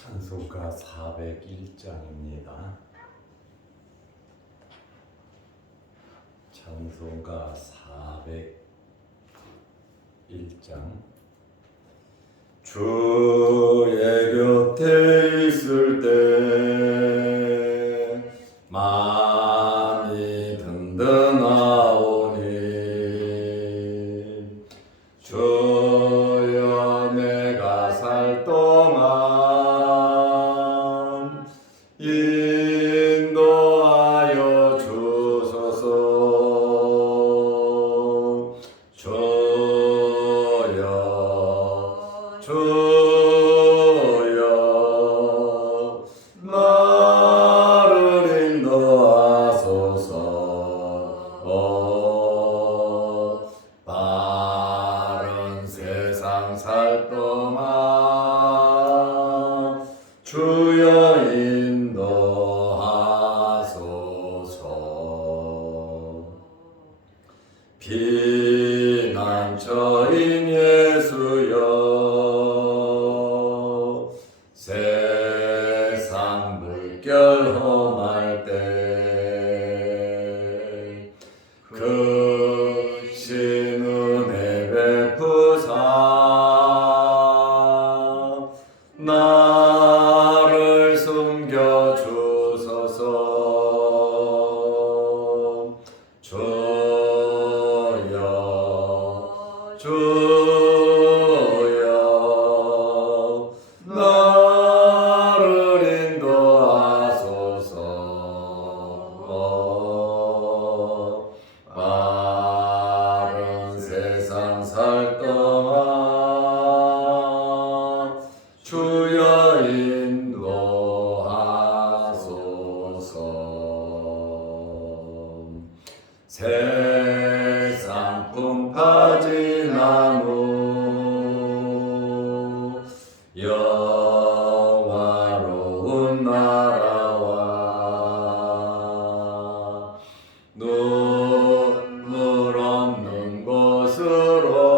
찬송가 401장입니다. 찬송가 401장. 주의 곁에 있을 때 마음이 든든하오니 주여 내가 살 동안 인도하여 주소서. 주여 나를 인도하소서. 바른 세상 살 동안 주여 인도하소서. 피난처인 예수여 세상 물결 험할 때 크신 은혜 베푸사 나를 숨겨 주소서. 주여 나를 인도하소서. 바른 세상 살 동안 주여 인도하소서. 세상 풍파진 나무 영화로운 나라와 눈물 없는 곳으로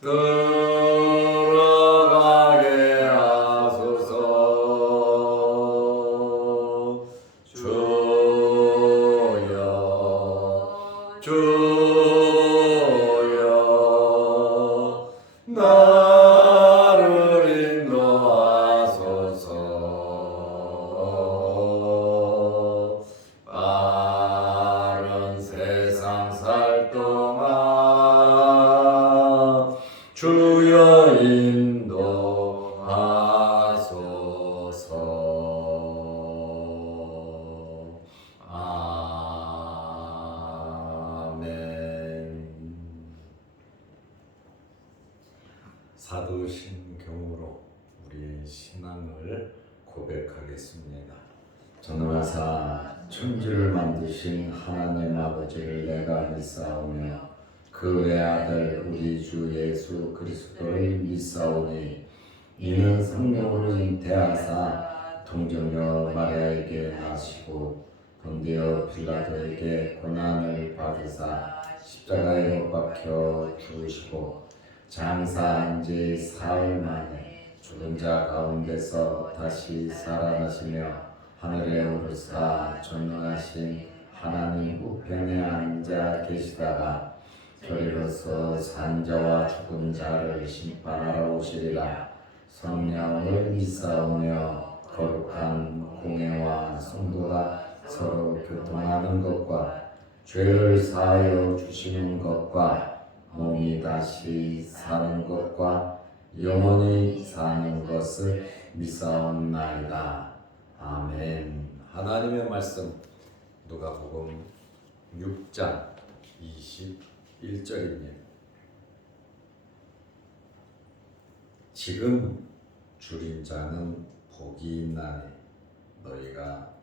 들어가게 하소서. 주여 나를 인도하소서. 바른 세상 살 동안 주여 인도하소서. 아멘. 사도신경으로 우리의 신앙을 고백하겠습니다. 전능하사 천지를 만드신 하나님 아버지를 내가 믿사오며 그 외아들 우리 주 예수 그리스도를 믿사오니 이는 성령으로 잉태하사 동정녀 마리아에게 나시고 본디오 빌라도에게 고난을 받으사 십자가에 못 박혀 죽으시고 장사한 지 사흘 만에 죽은 자 가운데서 다시 살아나시며 하늘에 오르사 전능하신 하나님 우편에 앉아 계시다가 저리로서 산자와 죽은 자를 심판하러 오시리라. 성령을 믿사오며 거룩한 공회와 성도가 서로 교통하는 것과 죄를 사하여 주시는 것과 몸이 다시 사는 것과 영원히 사는 것을 믿사옵나이다. 아멘. 하나님의 말씀 누가복음 6장 21절입니다. 지금 줄인 자는 복이 있나니 너희가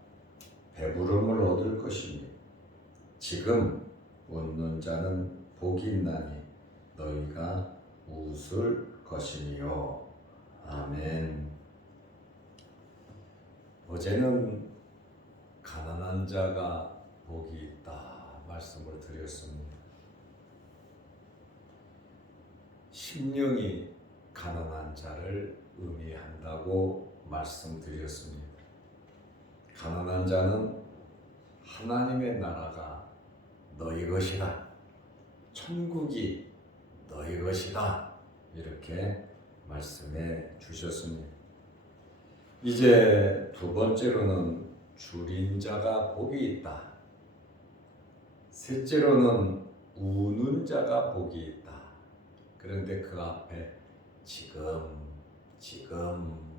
배부름을 얻을 것이니 지금 웃는 자는 복이 있나니 너희가 웃을 것이니요. 아멘. 어제는 가난한 자가 복이 있다 말씀을 드렸습니다. 심령이 가난한 자를 의미한다고 말씀드렸습니다. 가난한 자는 하나님의 나라가 너희 것이다, 천국이 너희 것이다, 이렇게 말씀해 주셨습니다. 이제 두 번째로는 줄인 자가 복이 있다. 셋째로는 우는 자가 복이 있다. 그런데 그 앞에 지금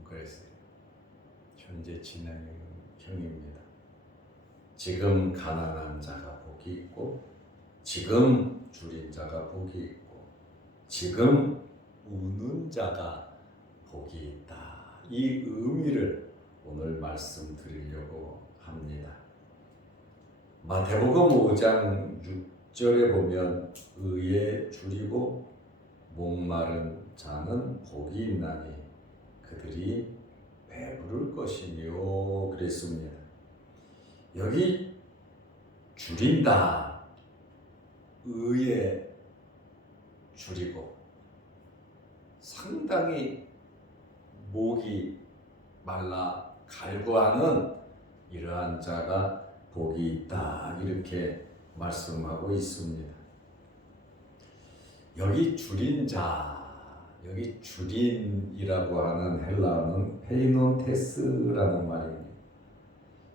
그랬어요. 현재 진행형입니다. 지금 가난한 자가 복이 있고, 지금 줄인 자가 복이 있고, 지금 우는 자가 복이 있다. 이 의미를 오늘 말씀드리려고 합니다. 마태복음 5장 6절에 보면 의에 줄이고 목마른 자는 복이 있나니 그들이 배부를 것이니요 그랬습니다. 여기 줄인다, 의에 줄이고 상당히 목이 말라 갈구하는 이러한 자가 복이 있다, 이렇게 말씀하고 있습니다. 여기 줄인 자, 여기 줄인이라고 하는 헬라어는 페이논테스라는 말입니다.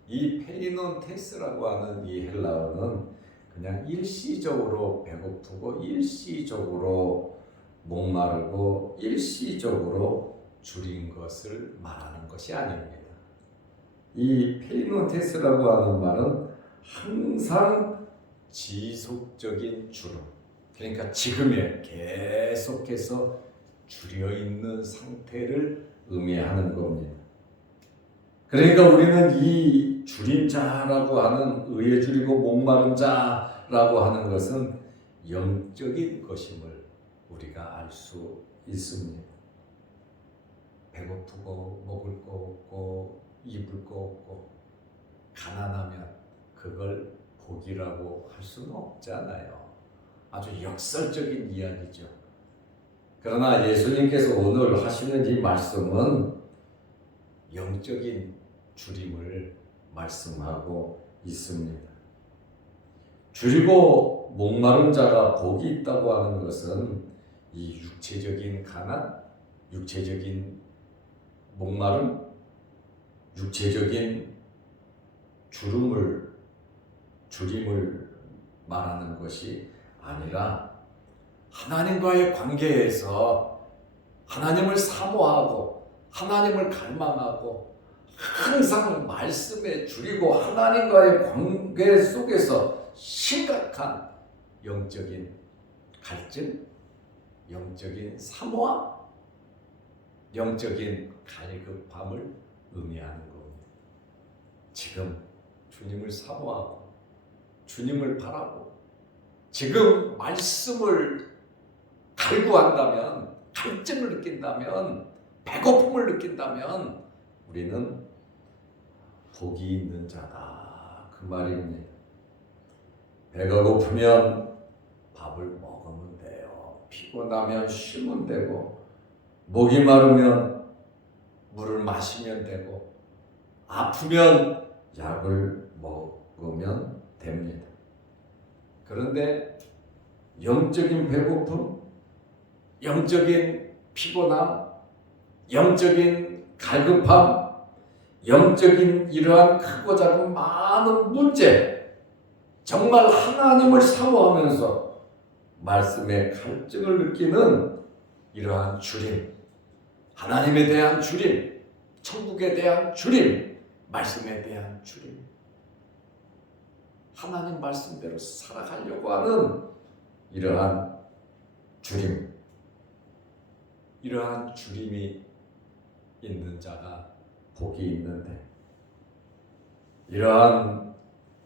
이 페이논테스라고 하는 이 헬라어는 그냥 일시적으로 배고프고 일시적으로 목마르고 일시적으로 줄인 것을 말하는 것이 아닙니다. 이 페이논테스라고 하는 말은 항상 지속적인 주름, 그러니까 지금에 계속해서 줄여 있는 상태를 의미하는 겁니다. 그러니까 우리는 이 줄인 자라고 하는, 의에 줄이고 목마른 자라고 하는 것은 영적인 것임을 우리가 알 수 있습니다. 배고프고 먹을 거 없고 입을 거 없고 가난하면 그걸 복이라고 할 수는 없잖아요. 아주 역설적인 이야기죠. 그러나 예수님께서 오늘 하시는 이 말씀은 영적인 줄임을 말씀하고 있습니다. 줄이고 목마른 자가 복이 있다고 하는 것은 이 육체적인 가난, 육체적인 목마름, 육체적인 줄임을 말하는 것이 아니라 하나님과의 관계에서 하나님을 사모하고 하나님을 갈망하고 항상 말씀에 줄이고 하나님과의 관계 속에서 심각한 영적인 갈증, 영적인 사모함, 영적인 갈급함을 의미하는 겁니다. 지금 주님을 사모하고 주님을 바라고 지금 말씀을 갈구한다면, 갈증을 느낀다면, 배고픔을 느낀다면 우리는 복이 있는 자다, 그 말입니다. 배가 고프면 밥을 먹으면 돼요. 피곤하면 쉬면 되고, 목이 마르면 물을 마시면 되고, 아프면 약을 먹으면 됩니다. 그런데 영적인 배고픔, 영적인 피곤함, 영적인 갈급함, 영적인 이러한 크고 작은 많은 문제, 정말 하나님을 사모하면서 말씀의 갈증을 느끼는 이러한 줄임, 하나님에 대한 줄임, 천국에 대한 줄임, 말씀에 대한 줄임, 하나님 말씀대로 살아가려고 하는 이러한 줄임, 이러한 줄임이 있는 자가 복이 있는데, 이러한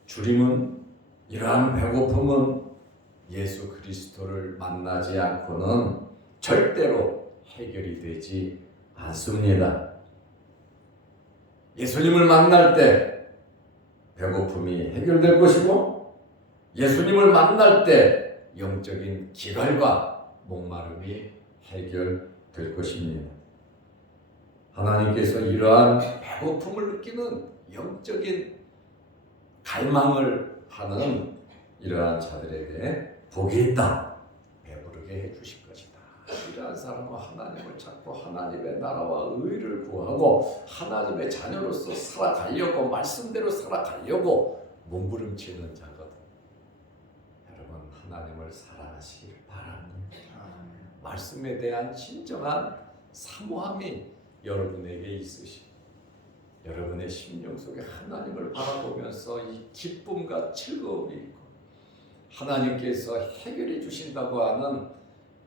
줄임은, 이러한 배고픔은 예수 그리스도를 만나지 않고는 절대로 해결이 되지 않습니다. 예수님을 만날 때 배고픔이 해결될 것이고, 예수님을 만날 때 영적인 기갈과 목마름이 해결될 될 것입니다. 하나님께서 이러한 배고픔을 느끼는 영적인 갈망을 하는 이러한 자들에게 복이 있다. 배부르게 해주실 것이다. 이러한 사람은 하나님을 찾고 하나님의 나라와 의를 구하고 하나님의 자녀로서 살아가려고 말씀대로 살아가려고 몸부림치는 자거든. 여러분 하나님을 사랑하시길 바랍니다. 말씀에 대한 진정한 사모함이 여러분에게 있으시고 여러분의 심령 속에 하나님을 바라보면서 이 기쁨과 즐거움이 있고 하나님께서 해결해 주신다고 하는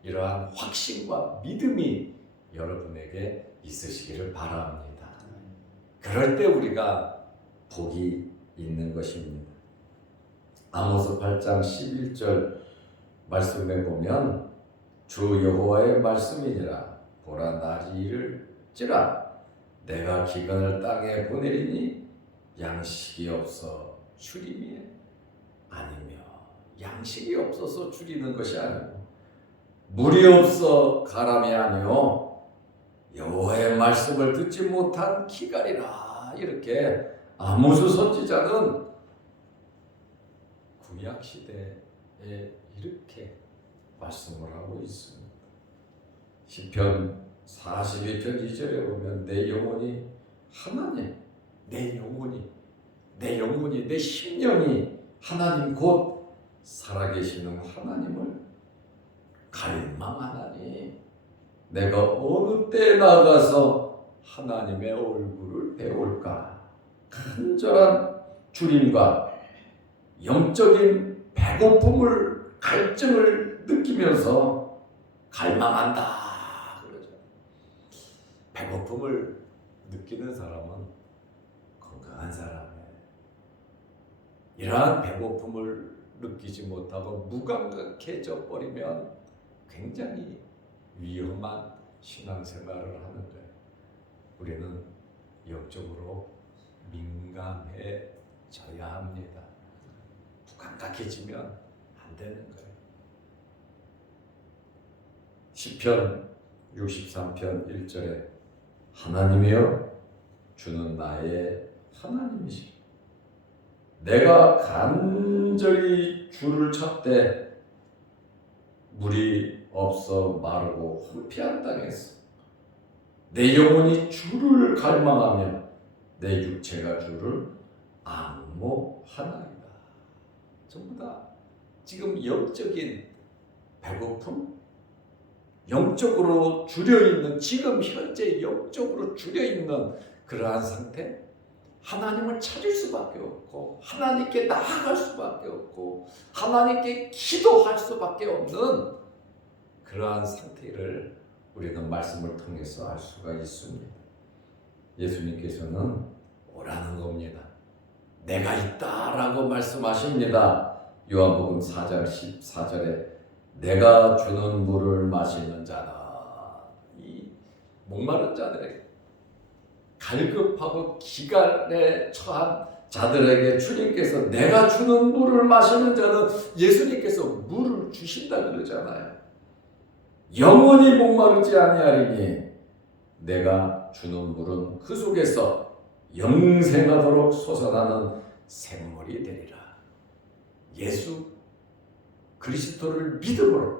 이러한 확신과 믿음이 여러분에게 있으시기를 바랍니다. 그럴 때 우리가 복이 있는 것입니다. 아모스 8장 11절 말씀에 보면 주 여호와의 말씀이니라 보라 날이 이를지라 내가 기근을 땅에 보내리니 양식이 없어 주림이 아니며 양식이 없어서 줄이는 것이 아니고 물이 없어 가람이 아니요 여호와의 말씀을 듣지 못한 기갈이라. 이렇게 아모스 선지자는 구약 시대에 이렇게 말씀을 하고 있습니다. 시편 42편 2절에 보면 내 영혼이 하나님, 내 영혼이 내 심령이 하나님 곧 살아계시는 하나님을 갈망하나니 내가 어느 때에 나가서 하나님의 얼굴을 배울까. 간절한 주림과 영적인 배고픔을 갈증을 느끼면서 갈망한다. 배고픔을 느끼는 사람은 건강한 사람이에요. 이러한 배고픔을 느끼지 못하고 무감각해져 버리면 굉장히 위험한 신앙생활을 하는 거예요. 우리는 영적으로 민감해져야 합니다. 무감각해지면 안 되는 거예요. 시편 63편 1절에 하나님이여 주는 나의 하나님이시오. 내가 간절히 주를 찾되 물이 없어 마르고 황폐한 땅에서 내 영혼이 주를 갈망하며 내 육체가 주를 앙모하나이다. 전부 다 지금 영적인 배고픔, 영적으로 주려있는 지금 현재 영적으로 주려있는 그러한 상태, 하나님을 찾을 수밖에 없고 하나님께 나아갈 수밖에 없고 하나님께 기도할 수밖에 없는 그러한 상태를 우리는 말씀을 통해서 알 수가 있습니다. 예수님께서는 오라는 겁니다. 내가 있다라고 말씀하십니다. 요한복음 4장 14절에 내가 주는 물을 마시는 자나. 이 목마른 자들에게 갈급하고 기갈에 처한 자들에게 주님께서 내가 주는 물을 마시는 자는 예수님께서 물을 주신다 그러잖아요. 영원히 목마르지 아니하리니 내가 주는 물은 그 속에서 영생하도록 솟아나는 샘물이 되리라. 예수 그리스도를 믿음으로,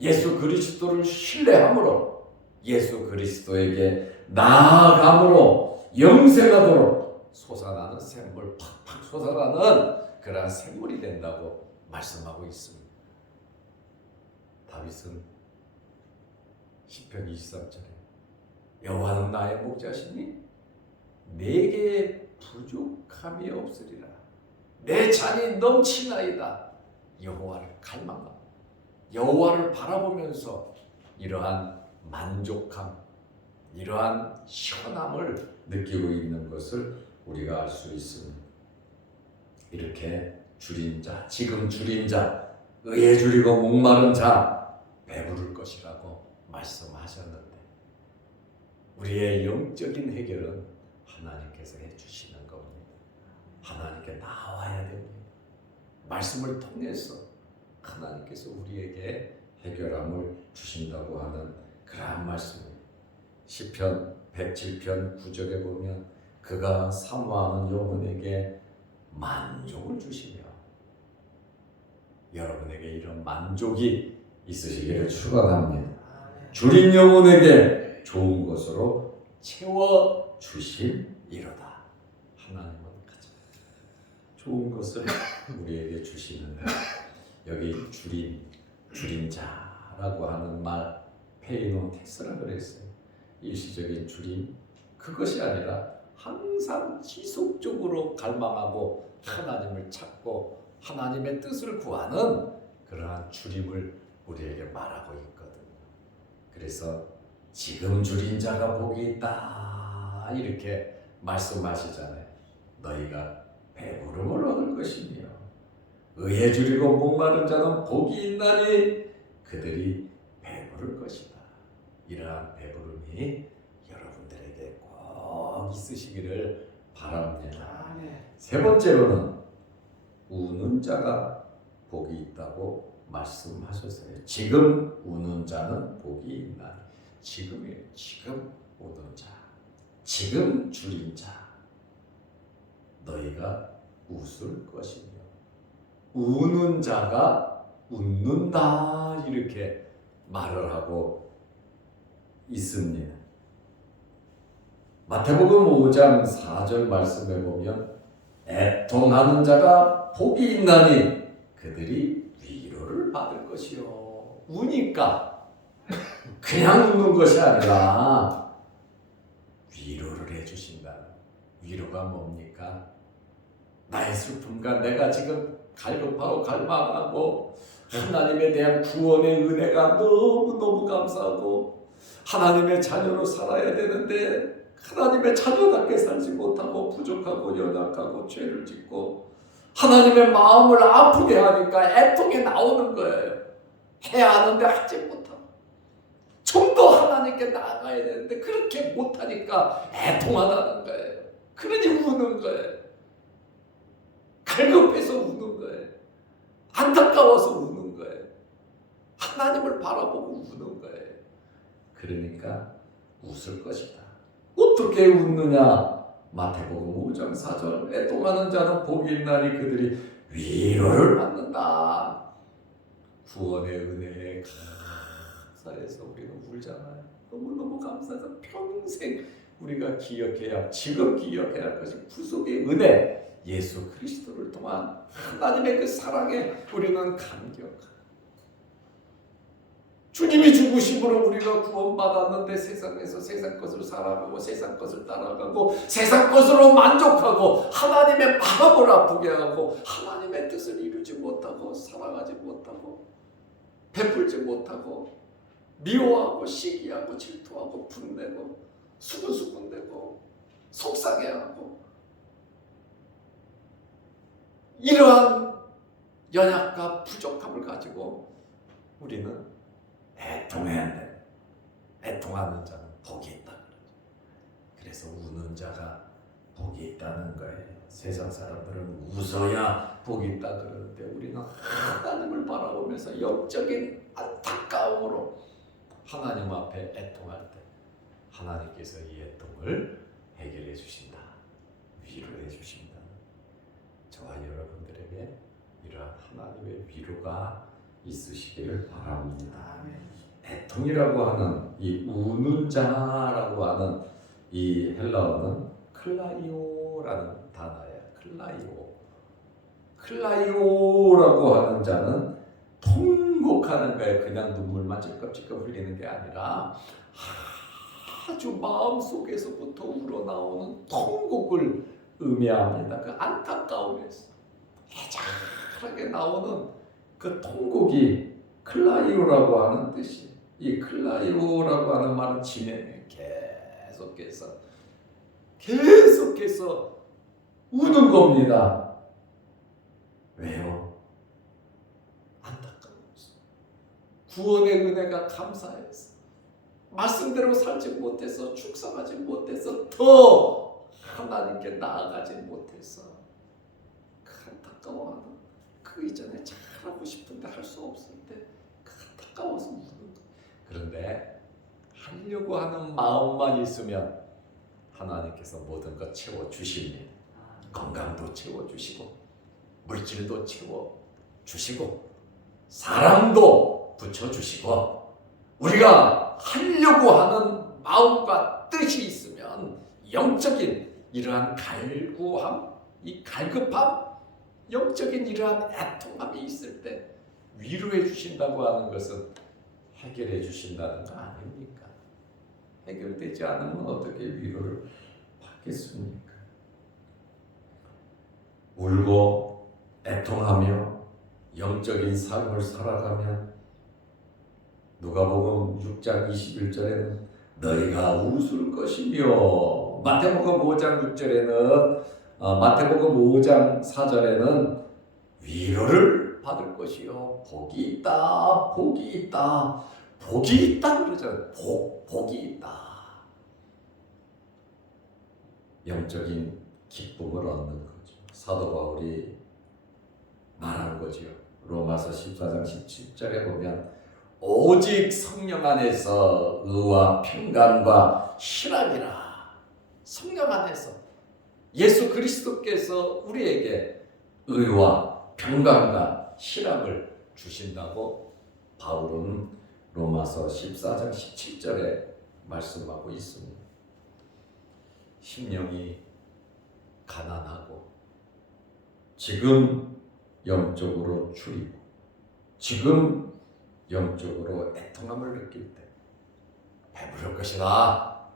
예수 그리스도를 신뢰함으로, 예수 그리스도에게 나아감으로 영생하도록 솟아나는 샘물, 팍팍 솟아나는 그러한 샘물이 된다고 말씀하고 있습니다. 다윗은 시편 23절에 여호와는 나의 목자시니 내게 부족함이 없으리라. 내 잔이 넘치나이다. 여호와를 갈망하고 여호와를 바라보면서 이러한 만족함, 이러한 시원함을 느끼고 있는 것을 우리가 알 수 있습니다. 이렇게 줄인 자, 지금 줄인 자, 의에 줄이고 목마른 자 배부를 것이라고 말씀하셨는데 우리의 영적인 해결은 하나님께서 해주시는 겁니다. 하나님께 나와야 됩니다. 말씀을 통해서 하나님께서 우리에게 해결함을 주신다고 하는 그러한 말씀입니다. 시편 107편 9절에 보면 그가 사모하는 영혼에게 만족을 주시며, 여러분에게 이런 만족이 있으시기를 축원합니다. 주린 영혼에게 좋은 것으로 채워 주심이로다. 하나님은 가장 좋은 것을 우리에게 주시는데, 여기 줄인 자라고 하는 말 페이논 테스라 그랬어요. 일시적인 줄임, 그것이 아니라 항상 지속적으로 갈망하고 하나님을 찾고 하나님의 뜻을 구하는 그러한 줄임을 우리에게 말하고 있거든요. 그래서 지금 줄인 자가 복이 있다 이렇게 말씀하시잖아요. 너희가 배부름을 얻을 것이며 의에 줄이고 목마른 자는 복이 있나니 그들이 배부를 것이다. 이러한 배부름이 여러분들에게 꼭 있으시기를 바랍니다. 세 번째로는 우는 자가 복이 있다고 말씀하셨어요. 지금 우는 자는 복이 있나니. 지금이에요. 지금 우는 자, 지금 줄인 자, 너희가 웃을 것이며 우는 자가 웃는다 이렇게 말을 하고 있습니다. 마태복음 5장 4절 말씀에 보면 애통하는 자가 복이 있나니 그들이 위로를 받을 것이요. 우니까 그냥 웃는 것이 아니라 위로를 해주신다. 위로가 뭡니까? 나의 슬픔과 내가 지금 갈급하고 갈망하고 하나님에 대한 구원의 은혜가 너무너무 감사하고 하나님의 자녀로 살아야 되는데 하나님의 자녀답게 살지 못하고 부족하고 연약하고 죄를 짓고 하나님의 마음을 아프게 하니까 애통이 나오는 거예요. 해야 하는데 하지 못하고 좀 더 하나님께 나아가야 되는데 그렇게 못하니까 애통하다는 거예요. 그러니 우는 거예요. 갈급해서 우는 거예요. 안타까워서 우는 거예요. 하나님을 바라보고 우는 거예요. 그러니까 웃을 것이다. 어떻게 웃느냐? 마태복음 5장 4절 애통하는 자는 복이 있나니 그들이 위로를 받는다. 구원의 은혜에 감사해서 우리는 울잖아요. 너무너무 감사해서 평생 우리가 기억해야, 지금 기억해야 할 것이 구속의 은혜, 예수 그리스도를 통한 하나님의 그 사랑에 우리는 감격하고 주님이 죽으심으로 우리가 구원받았는데 세상에서 세상 것을 살아가고 세상 것을 따라가고 세상 것으로 만족하고 하나님의 마음을 아프게 하고 하나님의 뜻을 이루지 못하고 사랑하지 못하고 베풀지 못하고 미워하고 시기하고 질투하고 분내고 수근수근대고 속상해하고 이러한 연약과 부족함을 가지고 우리는 애통하는 자는 복이 있다. 그래서 우는 자가 복이 있다는 거예요. 세상 사람들은 웃어야 복이 있다 그러는데 우리는 하나님을 바라보면서 영적인 안타까움으로 하나님 앞에 애통할 때 하나님께서 이 애통을 해결해 주신다. 위로해 주신다. 저와 여러분들에게 이러한 하나님의 위로가 있으시기를 바랍니다. 애통이라고 하는 이 우는 자라고 하는 이 헬라어는 클라이오라는 단어예요. 클라이오라고 하는 자는 통곡하는 거예요. 그냥 눈물만 찔끔찔끔 흘리는 게 아니라 아주 마음속에서부터 우러나오는 통곡을 의미합니다. 그 안타까움에서 애절하게 나오는 그 통곡이 클라이오라고 하는 뜻이. 이 클라이오라고 하는 말은 진행해 계속해서 우는 겁니다. 왜요? 안타까워서 구원의 은혜가 감사해서 말씀대로 살지 못해서 축성하지 못해서 더 하나님께 나아가지 못해서 그 안타까워하는 그 이전에 잘하고 싶은데 할 수 없을 때 그 안타까워서 우는 거예요. 그런데 하려고 하는 마음만 있으면 하나님께서 모든 것 채워주십니다. 건강도 채워주시고 물질도 채워주시고 사랑도 붙여주시고 우리가 하려고 하는 마음과 뜻이 있으면 영적인 이러한 갈구함, 이 갈급함, 영적인 이러한 애통함이 있을 때 위로해 주신다고 하는 것은 해결해 주신다는 거 아닙니까? 해결되지 않으면 어떻게 위로를 받겠습니까? 울고 애통하며 영적인 삶을 살아가면 누가복음 6장 21절에는 너희가 웃을 것이며 마태복음 5장 6절에는 마태복음 5장 4절에는 위로를 받을 것이요 복이 있다 복이 있다 복이 있다 그러잖아요. 복이 있다. 영적인 기쁨을 얻는 거죠. 사도 바울이 말한 거죠. 로마서 14장 17절에 보면 오직 성령 안에서 의와 평강과 희락이라. 성령 안에서 예수 그리스도께서 우리에게 의와 평강과 희락을 주신다고 바울은 로마서 14장 17절에 말씀하고 있습니다. 심령이 가난하고 지금 영적으로 추리고 지금 영적으로 애통함을 느낄 때 배부를 것이다.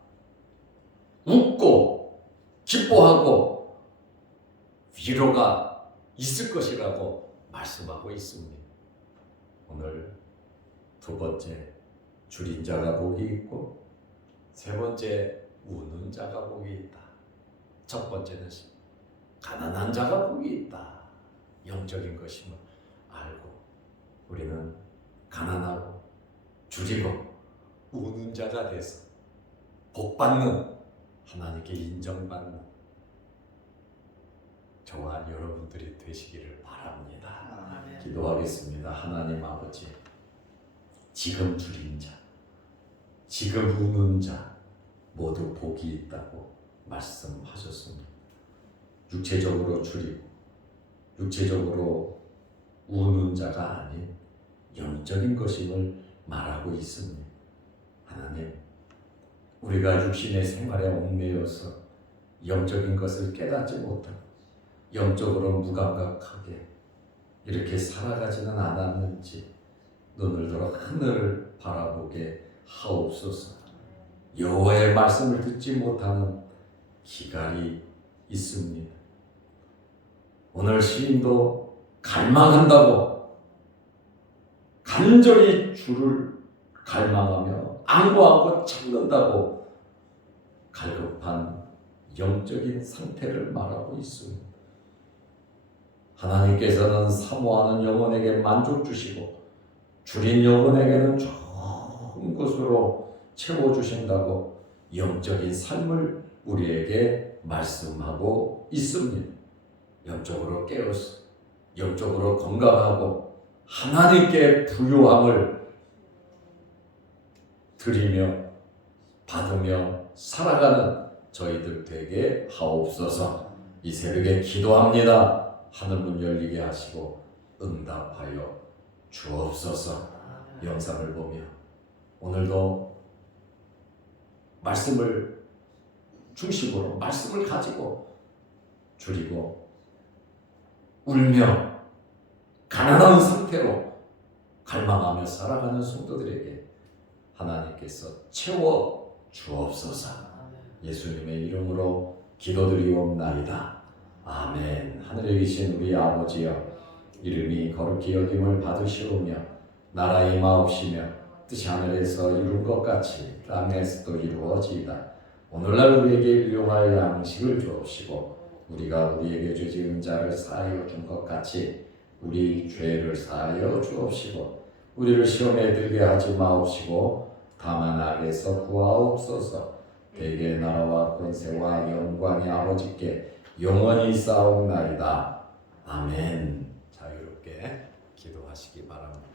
웃고 기뻐하고 위로가 있을 것이라고 말씀하고 있습니다. 오늘 두 번째 줄인 자가 복이 있고 세 번째 우는 자가 복이 있다. 첫 번째는 가난한 자가 복이 있다. 영적인 것임을 알고 우리는 가난하고 줄이고 우는 자가 돼서 복받는 하나님께 인정받는 저와 여러분들이 되시기를 바랍니다. 아멘. 기도하겠습니다. 하나님 아버지, 지금 줄인 자, 지금 우는 자 모두 복이 있다고 말씀하셨습니다. 육체적으로 줄이고 육체적으로 우는 자가 아닌 영적인 것임을 말하고 있습니다. 하나님, 우리가 육신의 생활에 얽매여서 영적인 것을 깨닫지 못하고 영적으로 무감각하게 이렇게 살아가지는 않았는지 눈을 들어 하늘을 바라보게 하옵소서. 여호와의 말씀을 듣지 못하는 기갈이 있습니다. 오늘 시인도 갈망한다고 간절히 주를 갈망하며 안고안고 찾는다고 갈급한 영적인 상태를 말하고 있습니다. 하나님께서는 사모하는 영혼에게 만족 주시고 줄인 영혼에게는 좋은 것으로 채워주신다고 영적인 삶을 우리에게 말씀하고 있습니다. 영적으로 깨어서 영적으로 건강하고 하나님께 부요함을 드리며 받으며 살아가는 저희들 되게 하옵소서. 이 새벽에 기도합니다. 하늘문 열리게 하시고 응답하여 주옵소서. 영상을 보며 오늘도 말씀을 중심으로 말씀을 가지고 줄이고 울며 가난한 상태로 갈망하며 살아가는 성도들에게 하나님께서 채워 주옵소서. 예수님의 이름으로 기도드리옵나이다. 아멘. 하늘에 계신 우리 아버지여, 이름이 거룩히 여김을 받으시오며 나라 임하옵시며 뜻이 하늘에서 이룬 것 같이 땅에서도 이루어지이다. 오늘날 우리에게 일용할 양식을 주옵시고 우리가 우리에게 죄 지은 자를 사하여 준 것 같이 우리 죄를 사하여 주옵시고 우리를 시험에 들게 하지 마옵시고 다만 악에서 구하옵소서. 대개 나라와 권세와 영광이 아버지께 영원히 쌓옵나이다. 아멘. 자유롭게 기도하시기 바랍니다.